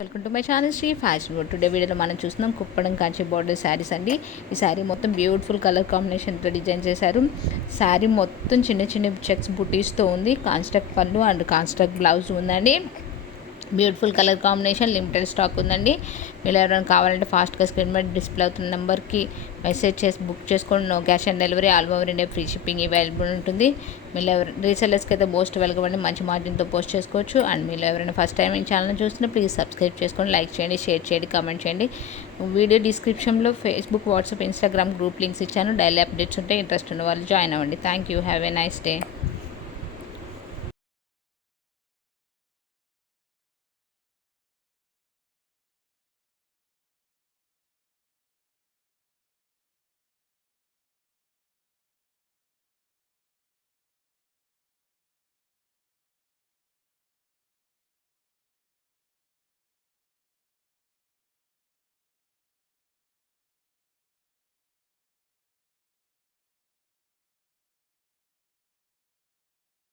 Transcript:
Welcome to my channel Shri fashion world. Today వీడియోలో మనం చూస్తున్నాం కుప్పడం కాంచి బార్డర్ శారీస్ అండి. ఈ శారీ మొత్తం బ్యూటిఫుల్ కలర్ కాంబినేషన్తో డిజైన్ చేశారు. శారీ మొత్తం చిన్న చిన్న చెక్స్ బుటీస్తో ఉంది. కాన్స్ట్రక్ట్ పళ్ళు అండ్ కాన్స్ట్రక్ట్ బ్లౌజ్ ఉందండి. Beautiful colour combination, limited stock ఉందండి. మీరు ఎవరైనా కావాలంటే ఫాస్ట్గా స్క్రీన్ మీద డిస్ప్లే అవుతున్న నెంబర్కి మెసేజ్ చేసి బుక్ చేసుకోండి. No cash on delivery, all over India free shipping available ఉంటుంది. మీరు రీసెల్లర్స్కి అయితే మోస్ట్ వెల్కమ్ అండి, మంచి మార్జిన్తో పోస్ట్ చేసుకోవచ్చు. అండ్ మీరు ఎవరైనా ఫస్ట్ టైం ఈ ఛానల్ చూస్తున్నా ప్లీజ్ సబ్స్క్రైబ్ చేసుకోండి, లైక్ చేయండి, షేర్ చేయండి, కామెంట్ చేయండి. వీడియో డిస్క్రిప్షన్లో Facebook, WhatsApp, Instagram group links ఇచ్చాను. డైలీ అప్డేట్స్ ఉంటే ఇంట్రెస్ట్ ఉన్న వాళ్ళు జాయిన్ అవ్వండి. Thank you. Have a nice day.